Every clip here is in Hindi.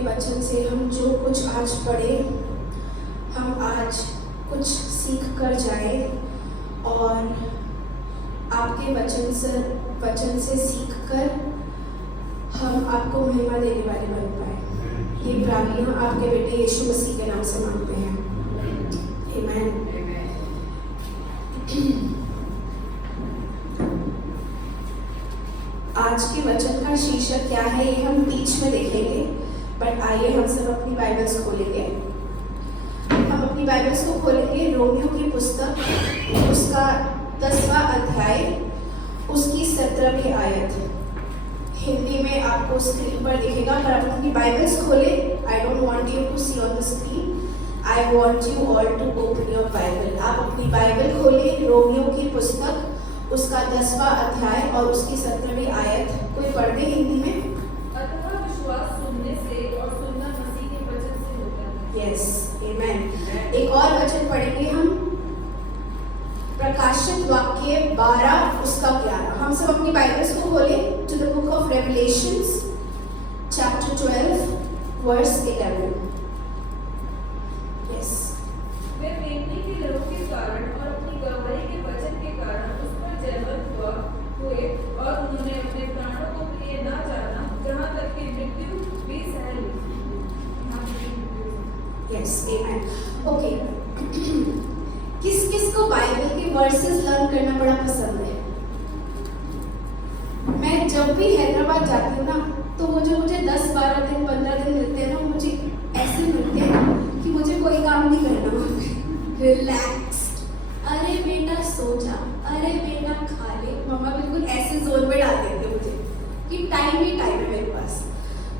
आपके वचन से हम जो कुछ आज पढ़े, हम आज कुछ सीख कर जाए और आपके वचन से सीख कर हम आपको महिमा देने वाले बन पाए। ये प्रार्थना आपके बेटे यीशु मसीह के नाम से मांगते हैं, आमीन। आज के वचन का शीर्षक क्या है ये हम बीच में देखेंगे, बट आइए हम सब अपनी बाइबल्स खोलेंगे। हम अपनी बाइबल्स को खोलेंगे रोमियो की पुस्तक, उसका 10वां अध्याय, उसकी 17वीं आयत। हिंदी में आपको स्क्रीन पर दिखेगा, पर आप अपनी बाइबल्स खोले। I don't want you to see on the screen, I want you all to open your Bible. आप अपनी बाइबल खोले, रोमियो की पुस्तक, उसका 10वां अध्याय और उसकी 17वीं आयत। कोई पढ़ दे हिंदी में। अतः विश्वास सुनने से और सुनना मसीह के वचन से होता है। यस, आमेन। एक और वचन पढ़ेंगे हम, प्रकाशित वाक्य 12 उसका 11। हम सब अपनी बाइबल्स को खोले to the book of Revelations chapter 12 verse 11। Yes. वे प्रेमी के लहू के कारण और अपनी गवाही के वचन के कारण उस पर जयवंत हुए और उन्होंने अपने प्राणों को प्रिय ना जाना, जहाँ तक कि मृत्यु भी सह ली। यस, आमेन। ओके, किस किस को बाइबल के वर्सेस लर्न करना बड़ा पसंद है? मैं जब भी हैदराबाद जाती हूँ ना, तो वो जो मुझे 10-12 दिन 15 दिन मिलते हैं ना, मुझे ऐसे मिलते हैं कि मुझे कोई काम नहीं करना वहाँ पे, रिलैक्स्ड। अरे बेटा सो जा, अरे बेटा खा ले। मम्मा बिल्कुल ऐसे जोन में डाल देते मुझे कि टाइम ही टाइम है मेरे पास।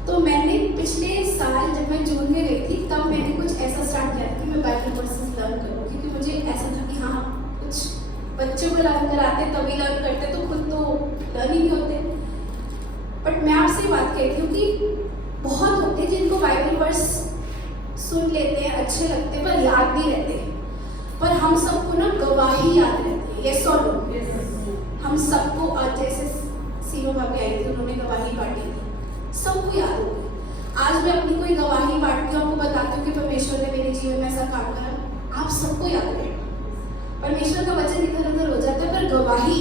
तो मैंने पिछले साल जब मैं जून में गई थी, तब मैंने कुछ ऐसा स्टार्ट किया कि मैं बाइबल वर्सेस लर्न करूँ, क्योंकि मुझे ऐसा था कि हाँ, कुछ बच्चों को लर्न कराते तभी लर्न करते, तो खुद तो लर्न ही नहीं होते। बट मैं आपसे बात कहती हूँ कि बहुत होते हैं जिनको बाइबल वर्स सुन लेते हैं, अच्छे लगते हैं, पर याद नहीं रहते। पर हम सबको ना गवाही याद रहती है। यस और नो? हम सबको, आज जैसे सीनो भाभी आई थी, उन्होंने गवाही बांटी थी, सबको याद होगी। आज मैं अपनी कोई गवाही बांटती हूँ, आपको बताती हूँ कि परमेश्वर ने मेरे जीवन में ऐसा काम करा, आप सबको याद रहेगा। परमेश्वर का वचन इधर उधर हो जाता है, पर गवाही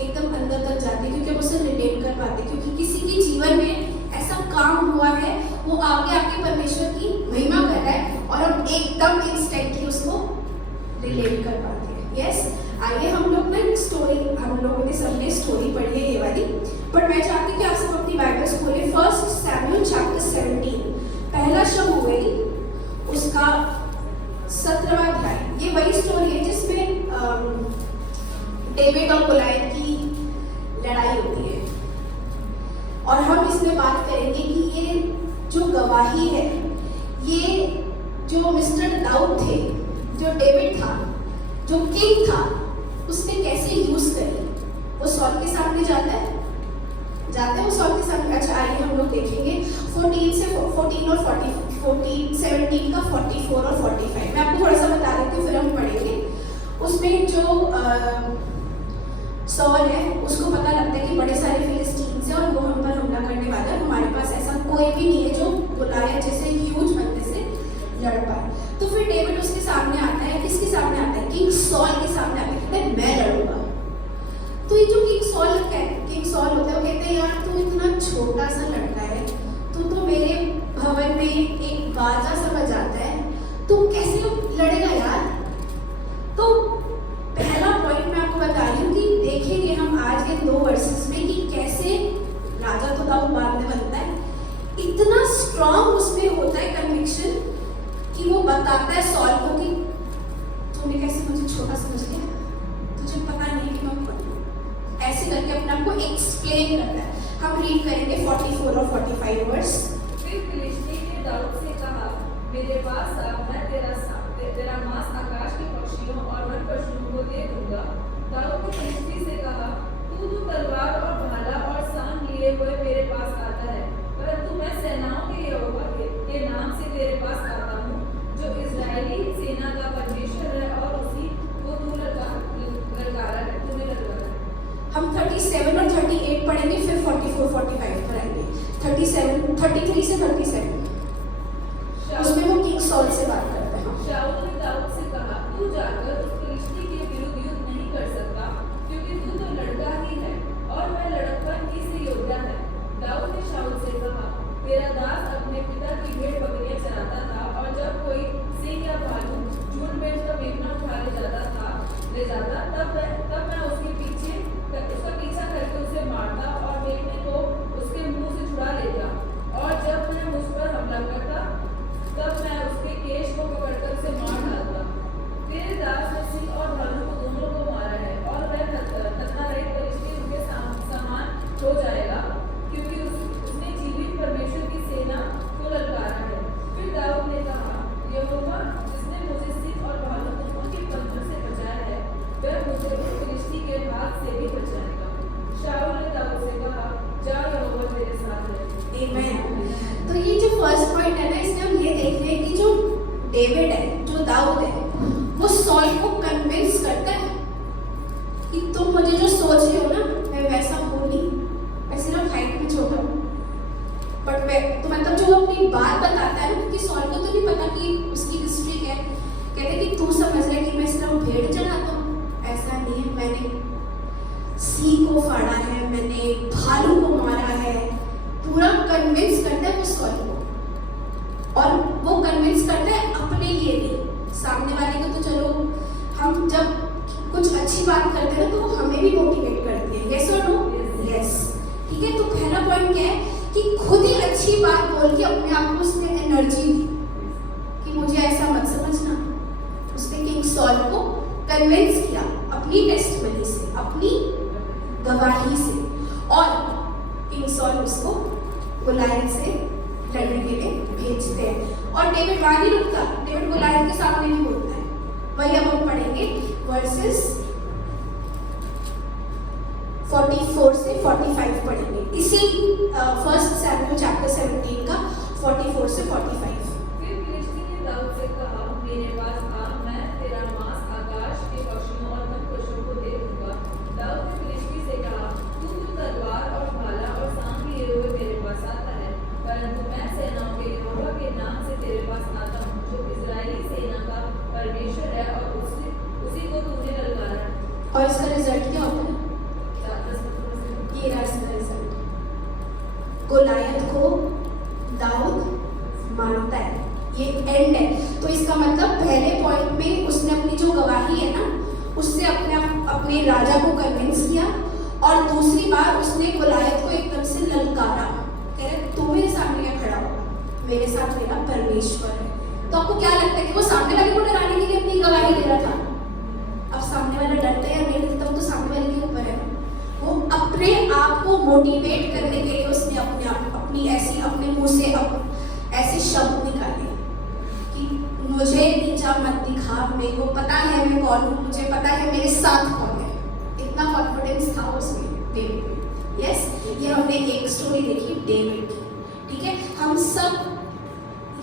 एकदम अंदर तक जाती है, क्योंकि हम उससे रिलेट कर पाते, क्योंकि किसी के जीवन में ऐसा काम हुआ है, वो आगे आके परमेश्वर की महिमा कर रहा है और हम एकदम इंस्टेंटली उसको रिलेट कर पाते हैं। यस, आइए हम लोग ना स्टोरी, हम लोगों ने सबने स्टोरी पढ़ी है ये वाली, बट मैं चाहती हूँ कि आप सब अपनी बाइबल्स खोलें। 1 सैमुएल चैप्टर 17, पहला शमूएल, उसका 17वां अध्याय। ये वही स्टोरी है जिसमें डेविड और गोलियत की लड़ाई होती है, और हम इसमें बात करेंगे कि ये जो गवाही है, ये जो मिस्टर दाऊद थे, जो डेविड था, जो किंग था, उसने कैसे यूज करी। वो सॉल के सामने जाता है वो सॉल के सामने। अच्छा, आइए हम लोग देखेंगे 14 और 14, 17 का 44 और 45। मैं आपको थोड़ा सा बता देती हूँ, फिर हम पढ़ेंगे। उसमें जो सॉल है, उसको पता लगता है कि बड़े सारे फिलिस्तीन्स हैं और वो हम पर हमला करने वाला है, हमारे पास ऐसा कोई भी नहीं है जो गोलियत जैसे ह्यूज बंदे से लड़ पाए। तो फिर डेविड उसके सामने आता है। किसके सामने आता है? किंग सॉल के सामने आता है, कहता है मैं लड़ूंगा। तो ये जो किंग सॉल होता है, वो कहते हैं यार तू इतना छोटा सा लड़का है, तू तो मेरे भवन में एक बाजा सा बजाता है, तू कैसे लड़ेगा यार। तो पहला पॉइंट मैं आपको बता रही हूँ कि देखेंगे हम आज के 2 वर्सेस में कि कैसे राजा तो दाऊद बाद में बनता है। इतना स्ट्रॉन्ग उसमें होता है कन्विक्शन कि वो बताता है सॉल को कि तूने कैसे मुझे छोटा समझ लिया, तुझे पता नहीं कि मैं कौन हूँ, ऐसे करके अपने आप को एक्सप्लेन करता है। हम रीड करेंगे 44 और 45 वर्स। फिर फिलिस्ती ने दाऊद से कहा, मेरे पास आ, मैं तेरा मांस आकाश के पक्षियों और वन पशुओं को दे दूंगा। दाऊद ने फिलिस्ती से कहा, तू तो तलवार और भाला और सांप लिए हुए मेरे पास आता है, परंतु मैं सेनाओं के यहोवा के नाम से तेरे पास आता हूँ, जो इजरायली सेना का परमेश्वर है, और उसी को तू ललकारा है। हम 37 और 38 पढ़ेंगे, फिर 44-45 पर आएंगे। 33 से 37 उसमें वो किंग सॉल से बात करते हैं। शाऊल ने दाऊद से कहा, तू जाकर उस फिलिस्ती के विरुद्ध युद्ध नहीं कर सकता, क्योंकि तू तो लड़का ही है और वह लड़कपन ही से योद्धा है। दाऊद ने शाऊल से कहा, तेरा दास अपने पिता की भेड़ बकरियां चराता था, और जब कोई सिंह या भालू झुंड में उसका मेमना उठा ले जाता तब मैं उसका पीछा करके उसे मारता और मेमने को उसके मुंह से छुड़ा लेता, और जब मैं मुझ पर हमला करता तब मैं उसके केश को पकड़कर उसे मार डालता। तेरे दास ने सिंह और भालू को दोनों को मारा है, और वह खतना रहित फिलिस्ती उनके समान हो जाएगा, क्योंकि उसने जीवित परमेश्वर की सेना को ललकारा है। फिर दाऊद ने कहा, यहोवा जिसने मुझे सिंह और भालू दोनों के पंजों से बचाया है, वह मुझे उस फिलिस्ती के हाथ से भी बचाएगा। शाऊल ने दाऊद से कहा, जा, यहोवा तेरे साथ है। आमीन। तो ये जो फर्स्ट पॉइंट है ना, इसमें हम ये देख रहे हैं कि जो डेविड है, जो दाऊद है, वो सॉल को कन्विंस करता है कि तुम मुझे जो सोच रहे हो ना, मैं वैसा हूँ नहीं, मैं सिर्फ हाइट में छोटा हूँ, बट मैं तो मतलब जो अपनी बात बताता है ना, क्योंकि सॉल को तो नहीं पता कि उसकी हिस्ट्री क्या है। कहते कि तू समझ रहा है कि मैं सिर्फ भेड़ चढ़ाता हूँ, ऐसा नहीं है, मैंने सिंह को फाड़ा है, मैंने भालू को मारा है। पूरा कन्विंस करता है वो सॉल को, और वो कन्विंस करता है अपने लिए नहीं, सामने वाले को। तो चलो हम जब कुछ अच्छी बात करते हैं ना, तो वो हमें भी मोटिवेट करती है। यस और नो? यस। ठीक है, तो पहला पॉइंट क्या है कि खुद ही अच्छी बात बोल के अपने आप को उसने एनर्जी दी कि मुझे ऐसा मत समझना। उसने किंग सॉल को कन्विंस किया अपनी टेस्टिमनी से, अपनी गवाही से, और किंग सॉल उसको गोलायत से लड़ने के लिए भेजते हैं। और डेविड वहां नहीं रुकता, डेविड गोलायत के सामने भी बोलता है। वही अब हम पढ़ेंगे वर्सेस 44 से 45 पढ़ेंगे, इसी फर्स्ट सैमुएल चैप्टर 17 का 44 से 45। फिर फिलिस्ती ने दाऊद से कहा, मेरे पास आ, मैं तेरा मांस आकाश के पक्षियों और वन पशुओं को दे दूंगा। दाऊद ने फिलिस्ती से कहा, तू तो तलवार और भाला और सांप लिए हुए मेरे पास आता है, परंतु मैं सेनाओं के यहोवा के नाम से तेरे पास आता हूँ, जो इजरायली सेना का परमेश्वर है, और उसी को तूने ललकारा है। और इसका रिजल्ट क्या होता है? 10-15 ये रहा इसका रिजल्ट। गोलायत को दाऊद मारता है, ये एंड है। तो इसका मतलब पहले पॉइंट में उसने अपनी जो गवाही है ना, उससे अपने राजा को कन्विंस किया, और दूसरी बार उसने गोलायत को एकदम से ललकारा। कह रहे तू मेरे सामने क्या खड़ा होगा, मेरे साथ मेरा परमेश्वर है। तो आपको क्या लगता है कि वो सामने वाले को डराने के लिए अपनी गवाही दे रहा था? अब सामने वाला डरता है या नहीं डरता, वो तो सामने वाले के ऊपर है। वो अपने आप को मोटिवेट करने के लिए उसने अपने मुंह से ऐसे शब्द निकाले कि मुझे नीचा मत दिखा, मेरे को पता है मैं कौन हूँ, मुझे पता है मेरे साथ कौन है। इतना कॉन्फिडेंस था उसमें डेविड में। यस, ये हमने एक स्टोरी देखी डेविड की। ठीक है, हम सब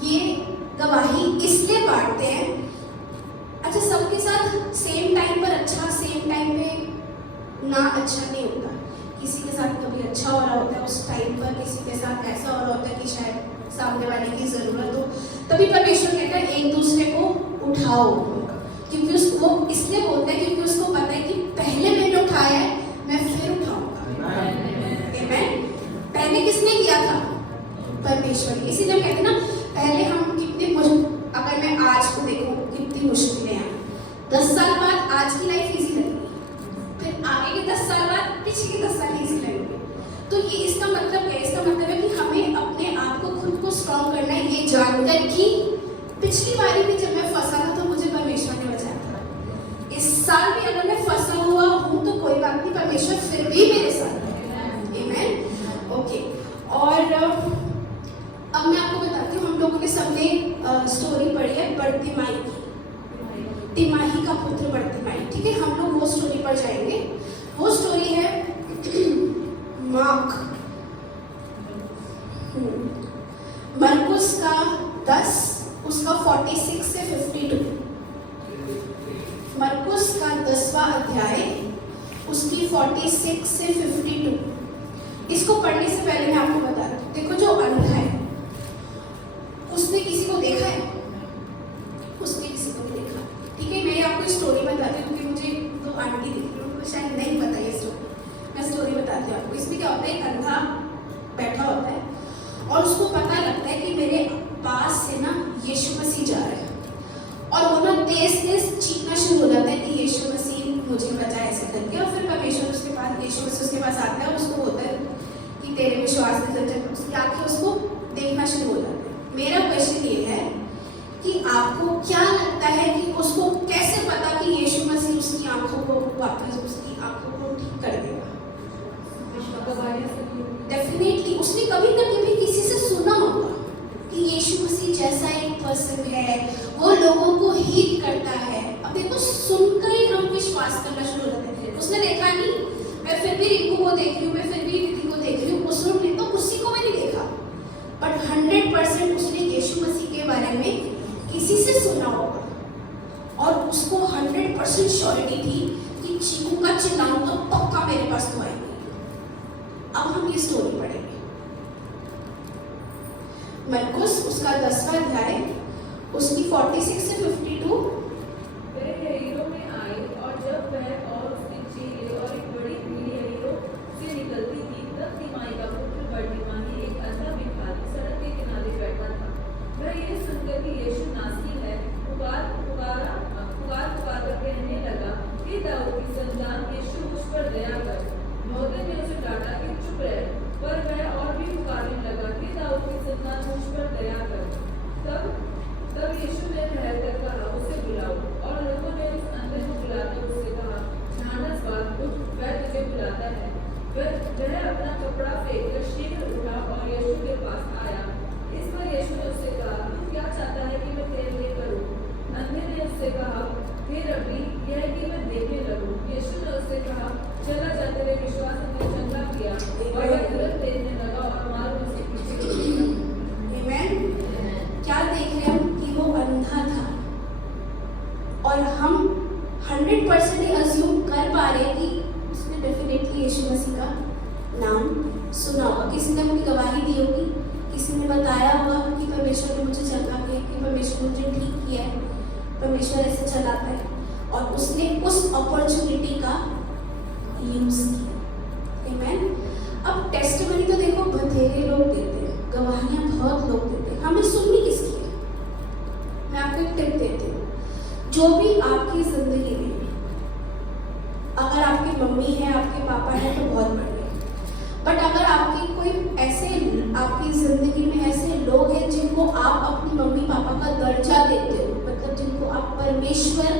ये गवाही इसलिए बांटते हैं। अच्छा, सबके साथ सेम टाइम पर अच्छा, सेम टाइम पे ना अच्छा नहीं होता। किसी के साथ कभी अच्छा हो रहा होता है उस टाइम पर, किसी के साथ ऐसा हो रहा होता है कि शायद सामने वाले की जरूरत हो। तभी परमेश्वर कहता है एक दूसरे को उठाओ, क्योंकि वो इसलिए बोलता है क्योंकि उसको पता है कि पहले मैंने उठाया है, मैं फिर उठाऊंगा। आमीन। पहले किसने किया था? परमेश्वर। इसीलिए कहते हैं ना, पहले हम कितनी अगर मैं आज को देखूं कितनी मुश्किलें हैं, 10 साल बाद आज की लाइफ इजी लगेगी, फिर आगे के 10 साल बाद पिछले के 10 साल इजी लगेंगे। तो ये इसका मतलब क्या है? इसका मतलब है कि हमें अपने आप को खुद को स्ट्रॉन्ग करना है, ये जानकर कि पिछली बारी में जब मैं फंसा था तो मुझे परमेश्वर ने बचाया था। इस साल भी अगर मैं फंसा हुआ हूँ तो कोई बात नहीं, परमेश्वर फिर भी मेरे साथ है। आमीन। ओके, और अब मैं आपको बताती हूँ, हम लोगों ने सबने स्टोरी पढ़ी है बर्तिमाई की, तिमाही का पुत्र बर्तिमाई। ठीक है, हम लोग वो स्टोरी पर जाएंगे। वो स्टोरी है मरकुस का 10 उसका 46 से 52। मरकुस का 10वां अध्याय उसकी 46 से 52। इसको पढ़ने से पहले मैं आपको बता रही हूँ, देखो जो अंधा है उसने किसी को देखा है? उसने किसी को नहीं देखा। ठीक है, मैं आपको स्टोरी बताती हूँ क्योंकि मुझे तो आंटी दिख रही है, उनको शायद नहीं पता ये स्टोरी। मैं स्टोरी बताती हूँ आपको। इसमें क्या होता है, एक अंधा बैठा होता है और उसको पता लगता है कि मेरे पास से ना यीशु मसीह जा रहा है, और वो ना तेज तेज चीखना शुरू हो जाता है कि यीशु मसीह मुझे बचा ऐसे करके। और फिर परमेश्वर उसके पास, यीशु मसीह उसके पास आता है और उसको होता है कि तेरे विश्वास ने सच्चा, उसकी आंखें उसको देखना शुरू हो जाती है। मेरा क्वेश्चन ये है कि आपको क्या लगता है कि उसको कैसे पता कि यीशु मसीह उसकी आंखों को वापस, उसकी आंखों को ठीक कर देगा? डेफिनेटली उसने कभी ना कभी किसी से सुना होगा कि यीशु मसीह जैसा एक पर्सन है, वो लोगों को हील करता है। अब देखो, सुनकर ही हम विश्वास करना शुरू हो जाते हैं। उसने देखा नहीं, मैं फिर भी रिंकू को देख रही हूँ, मैं फिर भी दीदी को देख रही हूँ, उसने तो किसी को भी नहीं देखा, बट 100% उसने यीशु मसीह के बारे में किसी से सुना होगा और उसको 100% श्योरिटी थी कि चीकू का चिल्लाऊं तो पक्का मेरे पास तो आएगी। अब हम ये स्टोरी पढ़ेंगे। मरकुस उसका 10वां अध्याय, उसकी 46 से 52। वे यरीहो में आए, और जब वह और उसके चेले और एक बड़ी भीड़ यरीहो से निकलती थी, तब तिमाई का पुत्र बरतिमाई, एक अंधा भिखारी, सड़क के किनारे बैठा था। वह ये सुनकर कि यीशु नासरी है, पुकार कर कहने लगा, हे दाऊद की संतान, यीशु मुझ पर दया कर। बहुतों ने उसे डांटा कि चुप रह, पर वह और भी पुकारने लगा, हे दाऊद की संतान, मुझ पर दया कर। तब यीशु ने ठहरकर कहा, उसे बुलाओ। और लोगों ने उस अंधे को बुलाकर उससे कहा, ढांढस बांध, उठ, वह तुझे बुलाता है। वह अपना कपड़ा फेंककर शीघ्र उठा और यीशु के पास आया। इस पर यीशु ने उससे कहा, तू क्या चाहता है कि मैं तेरे लिए करूं? अंधे ने उससे कहा, हे रब्बी, यह है कि मैं देखने लगूं। यीशु ने उससे कहा, चला जा, तेरे विश्वास ने तुझे चंगा किया। और वह तुरंत देखने लगा और मार्ग में से पीछे गिर गया। आमीन। क्या देख रहे हैं कि वो अंधा था, और हम 100% ही अज्यूम कर पा रहे हैं कि उसने डेफिनेटली यीशु मसीह का नाम सुना होगा। किसी ने अपनी गवाही दी होगी, किसी ने बताया होगा कि परमेश्वर ने मुझे चंगा किया, कि परमेश्वर ने मुझे ठीक किया है, परमेश्वर ऐसे चलाता है, और उसने उस अपॉर्चुनिटी का यूज किया। आमीन। अब टेस्टिमनी तो देखो बथेरे लोग देते हैं, गवाहियां बहुत लोग देते हैं, हमें सुननी किसकी है? मैं आपको एक टिप देती हूँ, जो भी आपकी जिंदगी में, अगर आपकी मम्मी है, आपके पापा है तो बहुत बढ़िया, बट अगर आपकी कोई ऐसे, आपकी जिंदगी में ऐसे लोग हैं जिनको आप अपनी मम्मी पापा का दर्जा देते हो, मतलब जिनको आप परमेश्वर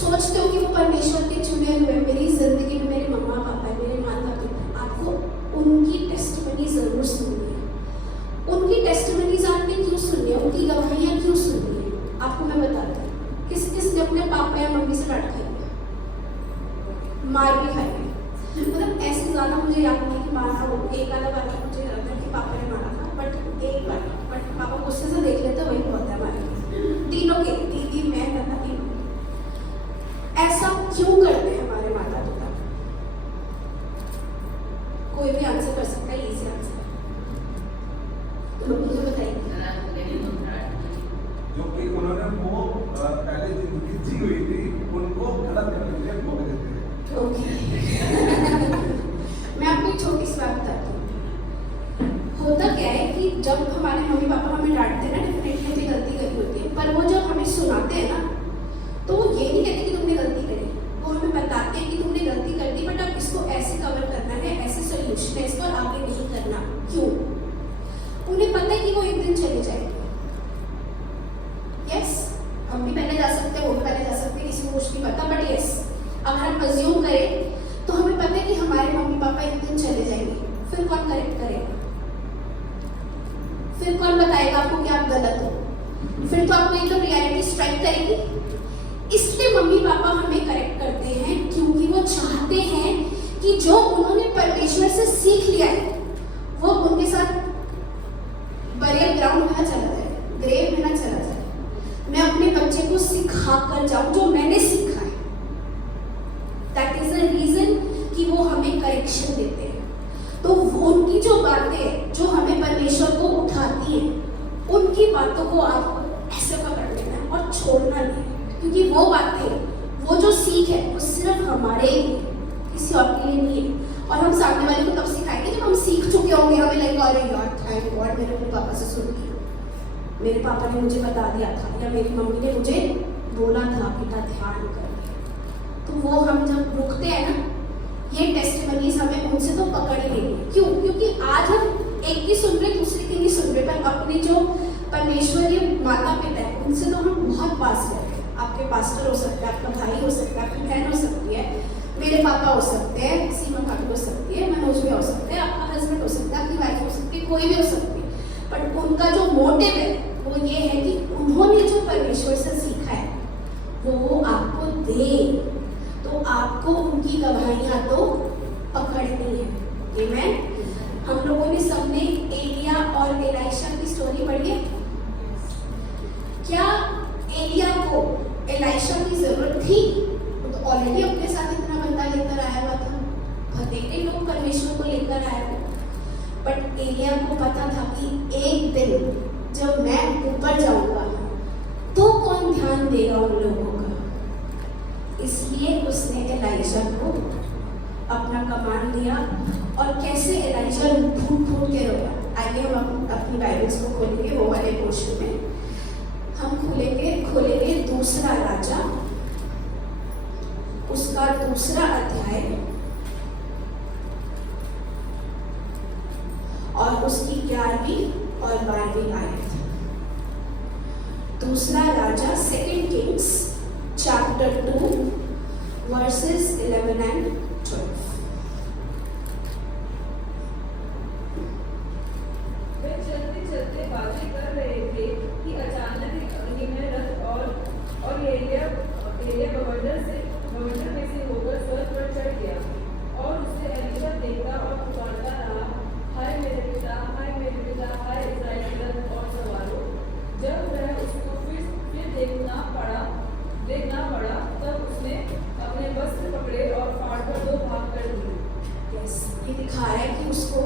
सोचते हो कि वो परमेश्वर के चुने हुए, मेरी जिंदगी में मेरे मम्मा पापा है, मेरे माता पिता, आपको उनकी टेस्टिमनी जरूर सुननी है। उनकी टेस्टिमनीज आपने क्यों सुननी है, उनकी गवाहियाँ क्यों सुननी है? आपको मैं बताती हूँ। किस किस ने अपने पापा या मम्मी से डांट खाई है, मार भी खाई है? मतलब ऐसे ज़्यादा मुझे याद नहीं कि मारा हो, एक आधा बार मुझे याद है कि पापा ने मारा था, बट एक बार, बट पापा गुस्से से देख लेते वही बहुत है हमारे तीनों के, दीदी, मैं, दादा, तीनों। ऐसा क्यों करते हैं हमारे माता पिता? कोई भी आंसर कर सकता है, इजी आंसर। तो मुझे बताइए। जो कि उन्होंने वो पहले जिंदगी जी हुई थी, उनको गलत करने के लिए मौके देते हैं। ओके। मैं आपको एक छोटी सी बात बताती हूँ। होता क्या है कि जब हमारे मम्मी पापा हमें डांटते हैं ना, डेफिनेटली अपनी गलती करी होती है, पर वो जब हमें सुनाते हैं ना, तो वो ये नहीं कहते कि तुमने गलती करी, वो हमें बताते हैं कि तुमने गलती कर दी, बट अब इसको ऐसे कवर करना है, ऐसे सोल्यूशन है, इसको आगे नहीं करना। क्यों? उन्हें पता है कि वो एक दिन चले जाएंगे। यस, हम भी पहले जा सकते हैं, वो भी पहले जा सकते हैं, किसी को कुछ नहीं पता, बट यस, अगर हम अज्यूम करें तो हमें पता है कि हमारे मम्मी पापा एक दिन चले जाएंगे। फिर कौन करेक्ट करेगा? फिर कौन बताएगा आपको कि आप गलत हो? फिर तो आपको एकदम रियलिटी स्ट्राइक करेगी। इसलिए मम्मी पापा हमें करेक्ट करते हैं क्योंकि वो चाहते हैं कि जो उन्होंने परमेश्वर से सीख लिया है वो उनके साथ बरियल ग्राउंड में ना चला जाए, ग्रेव में ना चला जाए। मैं अपने बच्चे को सिखा कर जाऊं जो मैंने सीखा है। दैट इज द रीजन कि वो हमें करेक्शन देते हैं। तो उनकी जो बातें को आपको ऐसे पकड़ लेना है और छोड़ना नहीं है, क्योंकि वो बातें, वो जो सीख है वो सिर्फ हमारे लिए, किसी और के लिए नहीं है। और हम सामने वाले को तब सिखाएंगे जब हम सीख चुके होंगे, हमें लगेगा अरे यार थैंक गॉड मैंने अपने पापा से सुन लिया, मेरे पापा ने मुझे बता दिया था, या मेरी मम्मी ने मुझे बोला था बेटा ध्यान कर। तो वो हम जब रुकते हैं ना, ये टेस्टिमनीज हमें उनसे तो पकड़ ही लेंगे। क्यों? क्योंकि आज हम एक की सुन रहे दूसरे की नहीं सुन रहे, पर अपने जो परमेश्वरीय माता पिता है उनसे तो हम बहुत पास रहते हैं। आपके पास्टर हो सकते हैं, आपका भाई हो सकता है, आपकी बहन हो सकती है, मेरे पापा हो सकते हैं, सीमा भाभी हो सकती है, मनोज भी हो सकते हैं, आपका हस्बैंड हो सकता है, आपकी वाइफ हो सकती है, कोई भी हो सकती है। बट उनका जो मोटिव है वो ये है कि उन्होंने जो परमेश्वर से सीखा है वो आपको दे, तो आपको उनकी गवाहियां तो पकड़नी है। आमीन। हम लोगों ने सबने एलिया और एलाइशा की स्टोरी पढ़ी है। क्या एलिया को एलाइशा की जरूरत थी? वो तो ऑलरेडी अपने साथ इतना बंदा लेकर आया हुआ था, बतेरे लोग परमेश्वर को लेकर आए थे। बट एलिया को पता था कि एक दिन जब मैं ऊपर जाऊंगा तो कौन ध्यान देगा उन लोगों का, इसलिए उसने एलाइशा को अपना कमांड दिया। और कैसे एलाइशा फूट फूट के रोया। आइए हम अपनी बाइबल्स को खोलेंगे, वो वाले पोर्शन में हम खोलेंगे दूसरा राजा, उसका दूसरा अध्याय और उसकी 11वीं और 12वीं आयत। दूसरा राजा, second Kings chapter 2 verses 11 and 12। वे चलते चलते बातें कर रहे थे कि अचानक एक अग्नि में रथ और एलिया बवंडर में से होकर स्वर्ग पर चढ़ गया। और उसे एलीशा देखता और पुकारता रहा, हाय मेरे पिता, हाय मेरे पिता, हाय इस्राएल के रथ और सवारों। जब वह उसको फिर देखना पड़ा तब उसने अपने वस्त्र पकड़े और फाड़कर 2 भाग कर दिए। यस, ये दिखा रहा है कि उसको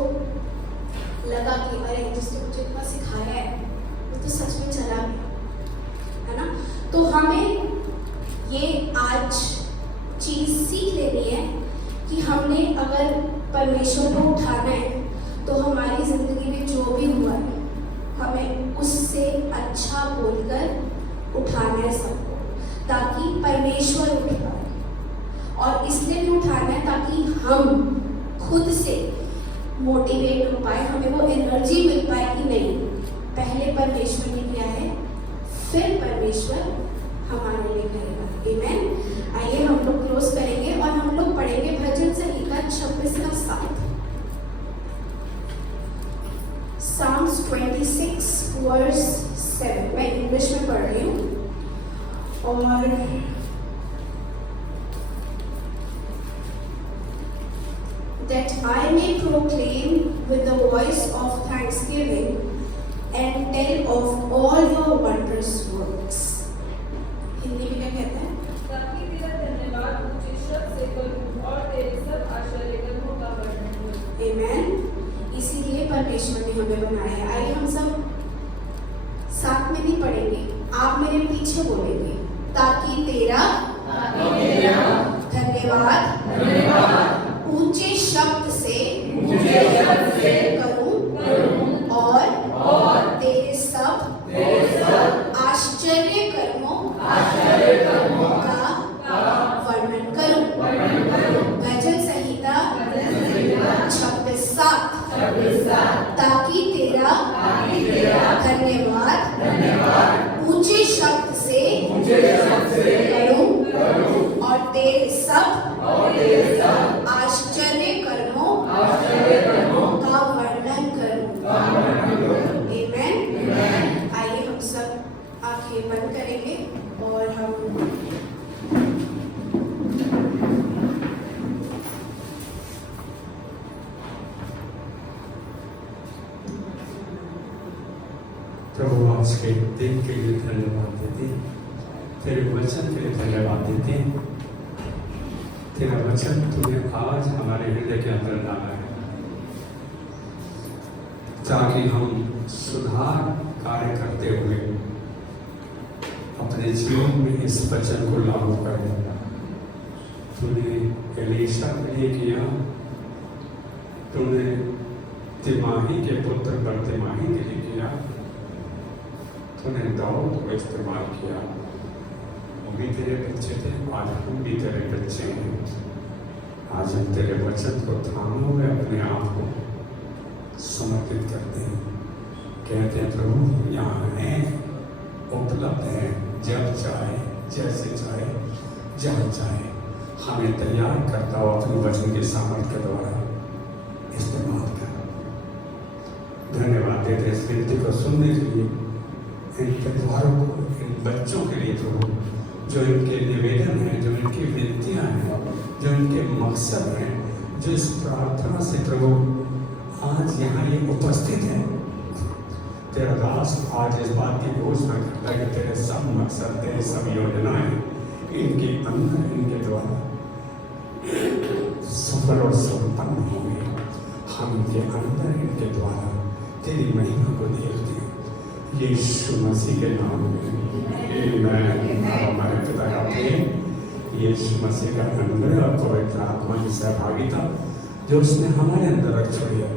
लगा कि अरे जिसने मुझे इतना सिखाया है वो तो सच में चला गया, है ना। तो हमें ये आज चीज सीख लेनी है कि हमने अगर परमेश्वर को उठाना है तो हमारी जिंदगी में जो भी हुआ है हमें उससे अच्छा बोलकर उठाना है सबको, ताकि परमेश्वर उठ पाए। और इसलिए भी उठाना है ताकि हम खुद से मोटिवेट हो पाए, हमें वो एनर्जी मिल पाए कि नहीं, पहले परमेश्वर ने किया है फिर परमेश्वर हमारे लिए करेगा। आमीन। आइए हम लोग क्लोज करेंगे और हम लोग पढ़ेंगे भजन संहिता 26 का 7। Psalms 26 verse 7। मैं इंग्लिश में पढ़ रही हूँ और that I may proclaim with the voice of thanksgiving and tell of all your wondrous works। Hindi में क्या कहता है? ताकि तेरा धन्यवाद ऊंचे शब्द से करूं और तेरे सब आश्चर्य कर्मों का वर्णन करूं। आमीन। इसीलिए परमेश्वर ने हमें बनाया है। आइए हम सब साथ में नहीं पढ़ेंगे, आप मेरे पीछे बोलेंगे, ताकि तेरा धन्यवाद ऊंचे शब्द से करूं और तेरे सब आश्चर्य कर्मों का वर्णन करूं। भजन संहिता 26:7। ताकि तेरा धन्यवाद ऊंचे शब्द से करूं और तेरे सब आश्चर्य कर्मों का वर्णन करूं। आमीन। आइए हम सब आंखें बंद करेंगे और हम प्रभु आज के दिन के लिए धन्यवाद देते हैं, तेरे वचन के लिए धन्यवाद देते हैं। तेरा वचन तूने आज हमारे हृदय के अंदर डाला है ताकि हम सुधार कार्य करते हुए अपने जीवन में इस वचन को लागू कर देना। तूने एलीशा के लिए किया, तूने तिमाही के पुत्र बरतिमाही के लिए किया, तूने दाऊद को इस्तेमाल किया। वो भी तेरे बच्चे थे, आज हम भी तेरे बच्चे हैं। आज हम तेरे वचन को थामे हुए अपने आप को समर्पित करते हैं। कहते हैं प्रभु यहाँ है, उपलब्ध है, जब चाहे, जैसे चाहे, जहाँ चाहे हमें तैयार करता हो अपने वचन के सामर्थ्य के द्वारा इस्तेमाल कर। धन्यवाद देते इस गिनती को सुनने के लिए, इन परिवारों को, इन बच्चों के लिए प्रभु, जो इनके निवेदन हैं, जो इनकी विनतियाँ हैं, जो इनके मकसद हैं, जो इस प्रार्थना से प्रभु आज यहाँ ये उपस्थित है। तेरा दास आज इस बात की घोषणा करता है कि तेरे सब मकसद, तेरी सब योजनाएं इनके अंदर, इनके द्वारा सफल और संपन्न होंगे। हम इनके अंदर, इनके द्वारा तेरी महिमा को देखते हैं। यीशु मसीह के नाम में हमारे पिता का प्रेम, यीशु मसीह का अनुग्रह और पवित्र आत्मा की सहभागिता जो उसने हमारे अंदर रख छोड़ी है,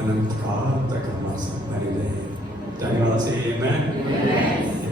अनंत काल तक हमारे साथ बनी रहे। धन्यवाद से आमेन।